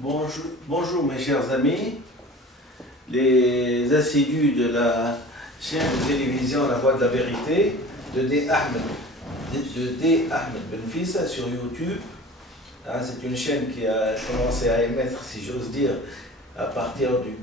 Bonjour mes chers amis, les assidus de la chaîne de télévision La Voix de la Vérité de D. Ahmed Benfissa sur YouTube. C'est une chaîne qui a commencé à émettre, si j'ose dire, à partir du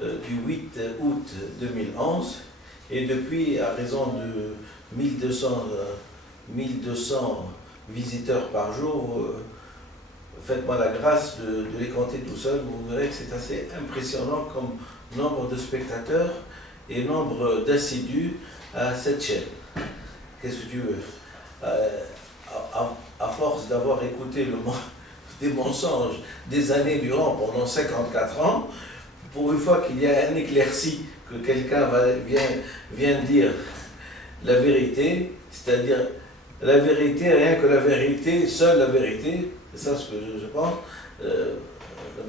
8 août 2011 et depuis, à raison de 1200 visiteurs par jour, faites-moi la grâce de les compter tout seul, vous verrez que c'est assez impressionnant comme nombre de spectateurs et nombre d'assidus à cette chaîne. Qu'est-ce que tu veux? À force d'avoir écouté des mensonges des années durant, pendant 54 ans, pour une fois qu'il y a un éclairci, que quelqu'un vient dire la vérité, c'est-à-dire la vérité, rien que la vérité, seule la vérité, c'est ça ce que je pense, la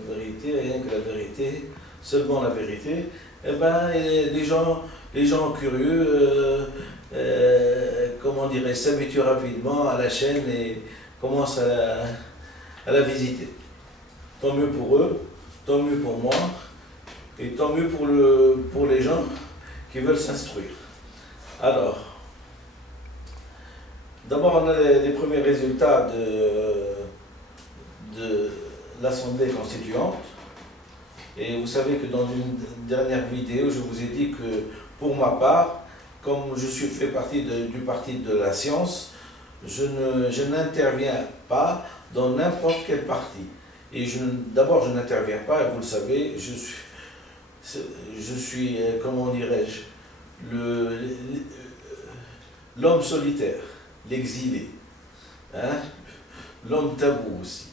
vérité, rien que la vérité, seulement la vérité, eh bien, les gens curieux, comment dirais-je, s'habituent rapidement à la chaîne et commencent à la visiter. Tant mieux pour eux, tant mieux pour moi, et tant mieux pour les gens qui veulent s'instruire. Alors, d'abord on a les premiers résultats de l'Assemblée constituante. Et vous savez que dans une dernière vidéo, je vous ai dit que pour ma part, comme je fais partie du parti de la science, je n'interviens pas dans n'importe quel parti. Et d'abord, je n'interviens pas, et vous le savez, je suis comment dirais-je, l'homme solitaire, l'exilé, hein? L'homme tabou aussi,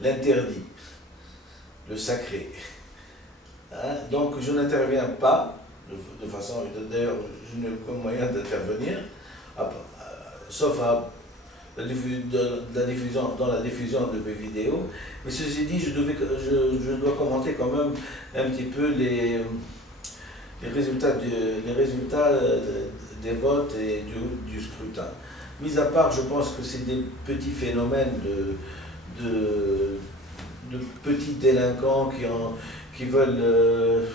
l'interdit, le sacré. Hein? Donc je n'interviens pas, de façon, d'ailleurs je n'ai aucun moyen d'intervenir, sauf dans la diffusion de mes vidéos. Mais ceci dit, je dois commenter quand même un petit peu les résultats des votes et du scrutin. Mis à part, je pense que c'est des petits phénomènes de petits délinquants qui veulent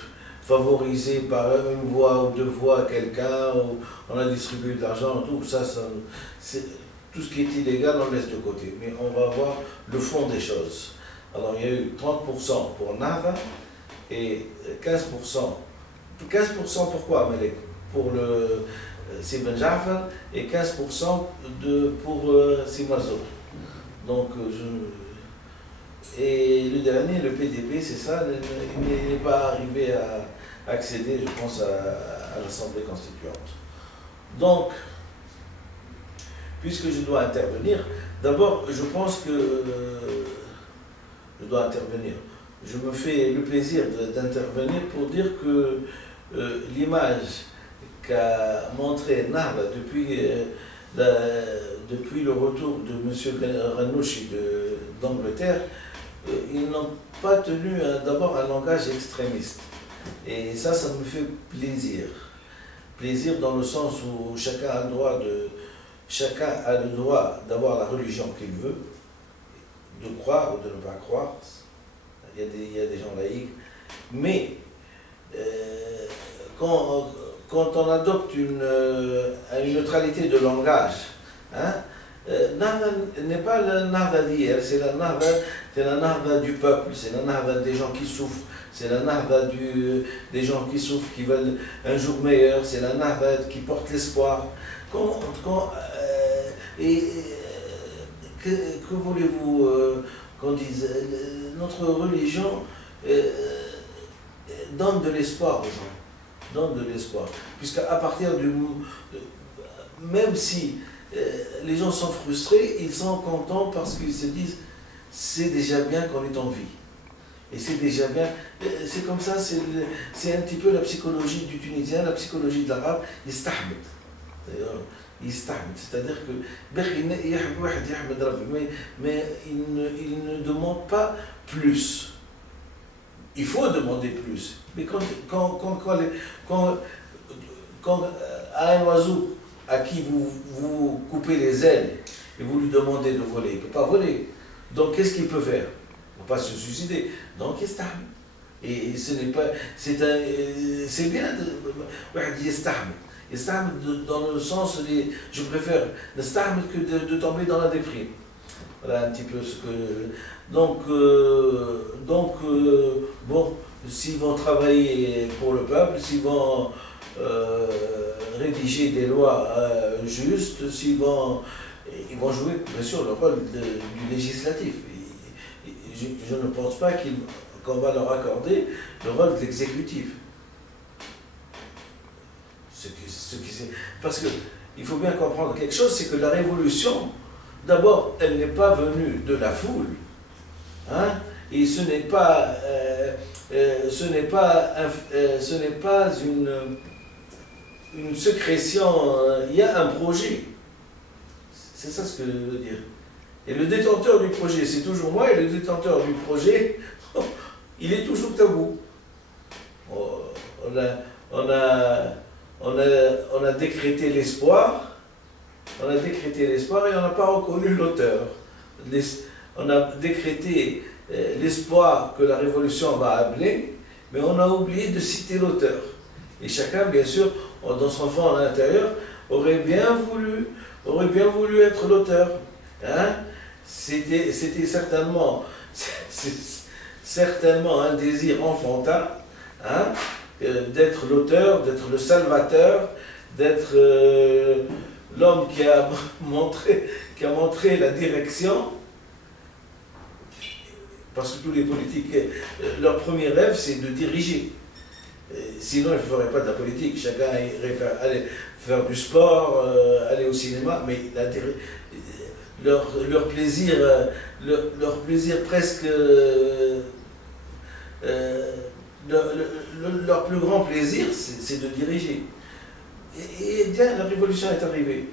favoriser par une voix ou deux voix quelqu'un, ou on a distribué de l'argent, tout ça, tout ce qui est illégal, on laisse de côté. Mais on va voir le fond des choses. Alors il y a eu 30% pour Nava et 15%. 15% pourquoi, Malek? Pour le Sibn Jafar et 15% pour Simazo. Donc, et le dernier, le PDP, c'est ça, il n'est pas arrivé à accéder, je pense, à l'Assemblée constituante. Donc, puisque je dois intervenir, d'abord, je pense que je dois intervenir. Je me fais le plaisir d'intervenir pour dire que l'image qu'a montré Nahda depuis le retour de M. Ranouchi d'Angleterre, ils n'ont pas tenu d'abord un langage extrémiste. Et ça me fait plaisir. Plaisir dans le sens où chacun a le droit d'avoir la religion qu'il veut, de croire ou de ne pas croire. Il y a des gens laïcs. Mais quand on adopte une neutralité de langage, hein, Nahda n'est pas la Nahda d'hier, c'est la Nahda du peuple, c'est la Nahda des gens qui souffrent, c'est la Nahda des gens qui souffrent, qui veulent un jour meilleur, c'est la Nahda qui porte l'espoir. Que voulez-vous qu'on dise? Notre religion donne de l'espoir aux gens. Donne de l'espoir. Puisqu'à partir même si les gens sont frustrés, ils sont contents parce qu'ils se disent c'est déjà bien qu'on est en vie. Et c'est déjà bien. C'est comme ça, c'est un petit peu la psychologie du Tunisien, la psychologie de l'Arabe, yistahmed. D'ailleurs, yistahmed. C'est-à-dire que mais il ne demande pas plus. Il faut demander plus. Mais quand à un oiseau à qui vous coupez les ailes et vous lui demandez de voler, il ne peut pas voler. Donc qu'est-ce qu'il peut faire? Il ne va pas se suicider. Donc il stahme. Et ce n'est pas. C'est bien de. Il stahme dans le sens. Je préfère ne stahme que de tomber dans la déprime. Voilà un petit peu ce que. Donc, bon, s'ils vont travailler pour le peuple, s'ils vont rédiger des lois justes, ils vont jouer bien sûr le rôle du législatif. Je ne pense pas qu'on va leur accorder le rôle de l'exécutif. Parce qu'il faut bien comprendre quelque chose, c'est que la révolution, d'abord, elle n'est pas venue de la foule, hein, et ce n'est pas une sécrétion, il y a un projet. C'est ça ce que je veux dire. Et le détenteur du projet, c'est toujours moi, et le détenteur du projet, il est toujours tabou. On a décrété l'espoir, et on n'a pas reconnu l'auteur. On a décrété l'espoir que la révolution va amener, mais on a oublié de citer l'auteur. Et chacun, bien sûr, dans son fond à l'intérieur, aurait bien voulu être l'auteur. Hein? C'était certainement un désir enfantin, hein? D'être l'auteur, d'être le salvateur, d'être l'homme qui a montré la direction. Parce que tous les politiques, leur premier rêve, c'est de diriger. Sinon, ils ne feraient pas de la politique. Chacun irait aller faire du sport, aller au cinéma, mais leur plaisir presque... leur plus grand plaisir, c'est de diriger. Et bien, la révolution est arrivée.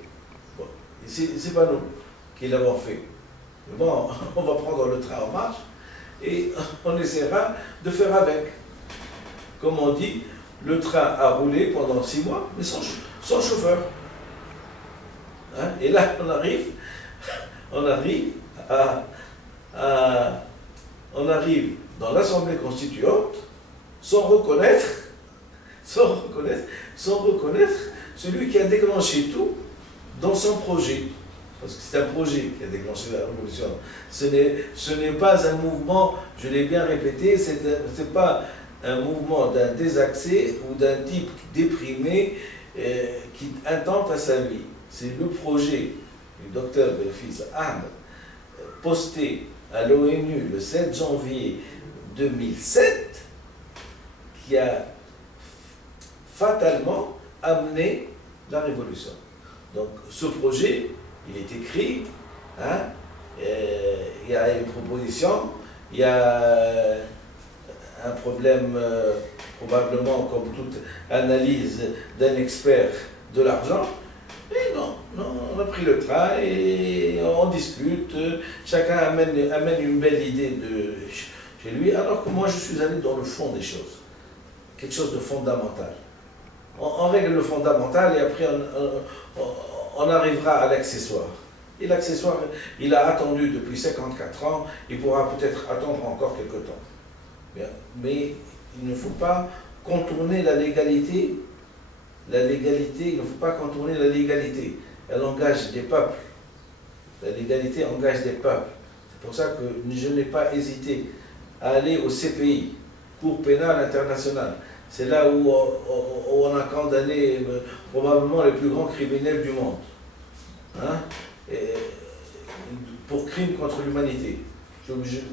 Bon, c'est pas nous qui l'avons fait. Mais bon, on va prendre le train en marche et on essaiera de faire avec. Comme on dit, le train a roulé pendant 6 mois, mais sans chauffeur. Hein? Et là, on arrive dans l'Assemblée constituante sans reconnaître celui qui a déclenché tout dans son projet. Parce que c'est un projet qui a déclenché la révolution. Ce n'est pas un mouvement, je l'ai bien répété, c'est pas un mouvement d'un désaxé ou d'un type déprimé qui intente à sa vie. C'est le projet du docteur Belfils Ahmed, posté à l'ONU le 7 janvier 2007, qui a fatalement amené la révolution. Donc ce projet, il est écrit, hein, il y a une proposition, il y a un problème, probablement comme toute analyse d'un expert, de l'argent. Et non, on a pris le train et on discute, chacun amène une belle idée de chez lui, alors que moi je suis allé dans le fond des choses, quelque chose de fondamental. On règle le fondamental et après on arrivera à l'accessoire. Et l'accessoire, il a attendu depuis 54 ans, il pourra peut-être attendre encore quelques temps. Bien. Mais il ne faut pas contourner la légalité. La légalité, il ne faut pas contourner la légalité. Elle engage des peuples. La légalité engage des peuples. C'est pour ça que je n'ai pas hésité à aller au CPI, Cour pénale internationale. C'est là où on a condamné probablement les plus grands criminels du monde. Hein? Pour crimes contre l'humanité.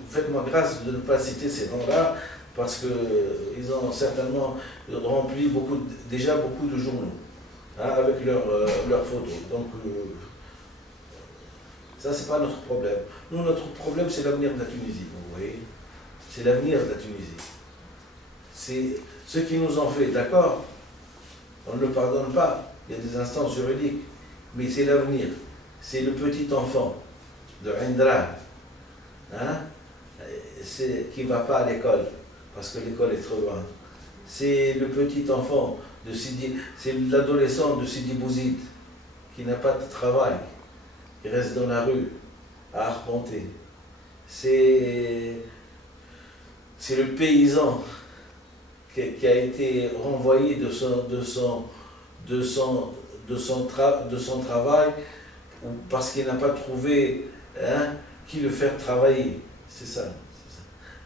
Faites-moi grâce de ne pas citer ces noms-là, parce qu'ils ont certainement rempli déjà beaucoup de journaux, hein, avec leurs photos. Donc, ça, c'est pas notre problème. Nous, notre problème, c'est l'avenir de la Tunisie, vous voyez. C'est l'avenir de la Tunisie. C'est ce qui nous ont fait, d'accord, on ne le pardonne pas, il y a des instances juridiques, mais c'est l'avenir. C'est le petit enfant de Indra, hein, qui ne va pas à l'école, parce que l'école est trop loin. C'est le petit enfant de Sidi, c'est l'adolescent de Sidi Bouzid, qui n'a pas de travail, qui reste dans la rue, à arpenter. c'est le paysan qui a été renvoyé de son travail parce qu'il n'a pas trouvé qui le faire travailler. C'est ça.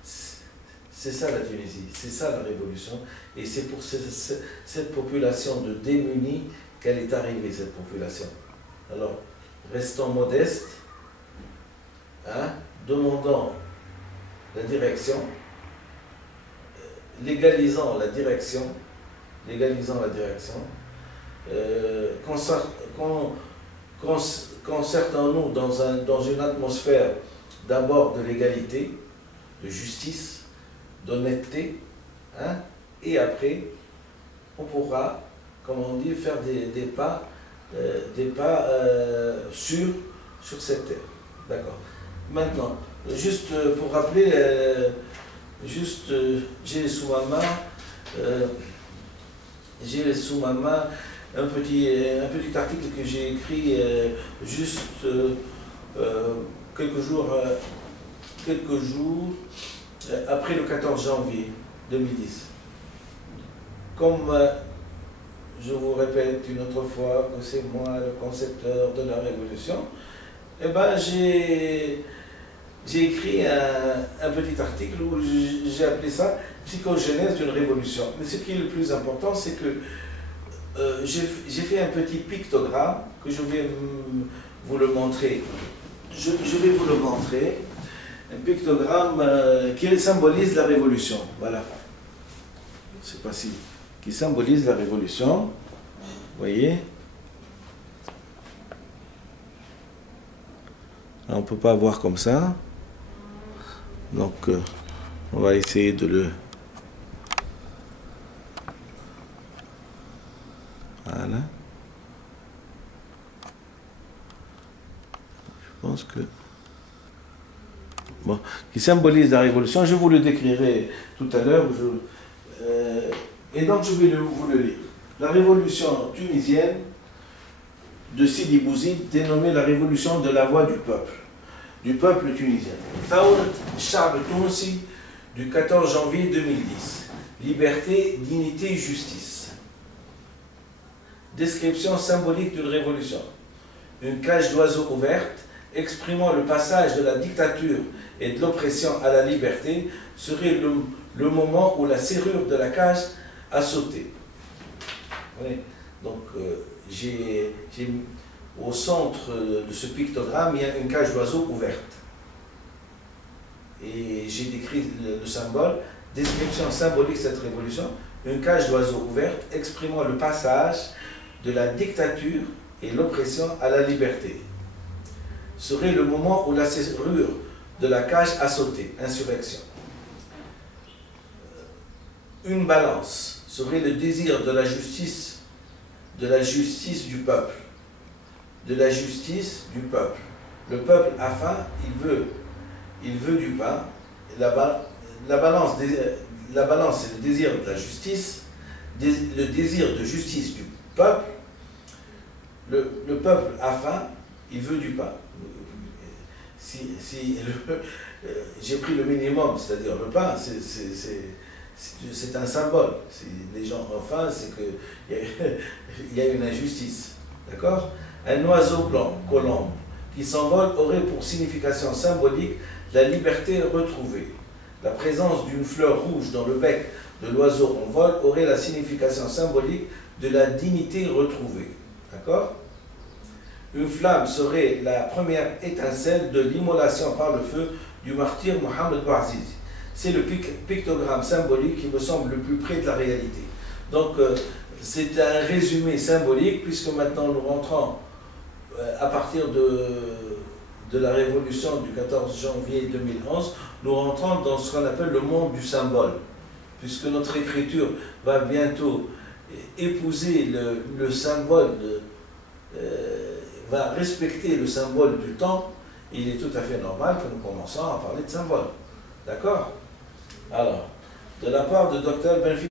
C'est ça la Tunisie, c'est ça la révolution. Et c'est pour cette population de démunis qu'elle est arrivée, cette population. Alors, restons modestes, demandons la direction, légalisons la direction, concertons-nous dans une atmosphère d'abord de l'égalité, de justice, d'honnêteté, et après, on pourra, comme on dit, faire des pas sur cette terre. D'accord. Maintenant, juste pour rappeler, j'ai sous ma main un petit article que j'ai écrit quelques jours après le 14 janvier 2010. Comme je vous répète une autre fois que c'est moi le concepteur de la révolution, eh ben j'ai écrit un petit article où j'ai appelé ça « Psychogenèse d'une révolution ». Mais ce qui est le plus important, c'est que j'ai fait un petit pictogramme que je vais vous le montrer. Je vais vous le montrer. Un pictogramme qui symbolise la révolution. Voilà. C'est pas si. Qui symbolise la révolution. Vous voyez? On ne peut pas voir comme ça. Donc, on va essayer de le... Voilà. Je pense que... Bon, qui symbolise la révolution, je vous le décrirai tout à l'heure. Et donc, je vais vous le lire. La révolution tunisienne de Sidi Bouzid, dénommée la révolution de la voix du peuple tunisien. Thawrat Sha'b Tounsi du 14 janvier 2010. Liberté, dignité, justice. Description symbolique d'une révolution. Une cage d'oiseaux ouverte, exprimant le passage de la dictature et de l'oppression à la liberté, serait le moment où la serrure de la cage a sauté. Oui. Donc, au centre de ce pictogramme, il y a une cage d'oiseaux ouverte. Et j'ai décrit le symbole, description symbolique de cette révolution, une cage d'oiseaux ouverte exprimant le passage de la dictature et l'oppression à la liberté. Serait le moment où la serrure de la cage a sauté, insurrection. Une balance serait le désir de la justice du peuple. De la justice du peuple. Le peuple a faim, il veut du pain. La balance, c'est le désir de la justice, le désir de justice du peuple. Le peuple a faim, il veut du pain. J'ai pris le minimum, c'est-à-dire le pain, c'est un symbole. Si les gens ont faim, c'est qu'il y a une injustice. D'accord? Un oiseau blanc, colombe, qui s'envole aurait pour signification symbolique la liberté retrouvée. La présence d'une fleur rouge dans le bec de l'oiseau en vol aurait la signification symbolique de la dignité retrouvée. D'accord? Une flamme serait la première étincelle de l'immolation par le feu du martyr Mohamed Bouazizi. C'est le pictogramme symbolique qui me semble le plus près de la réalité. Donc, c'est un résumé symbolique, puisque maintenant nous rentrons, à partir de la révolution du 14 janvier 2011, nous rentrons dans ce qu'on appelle le monde du symbole, puisque notre écriture va bientôt épouser le symbole, va respecter le symbole du temps. Il est tout à fait normal que nous commençons à parler de symbole. D'accord? Alors, de la part de Dr. Benfi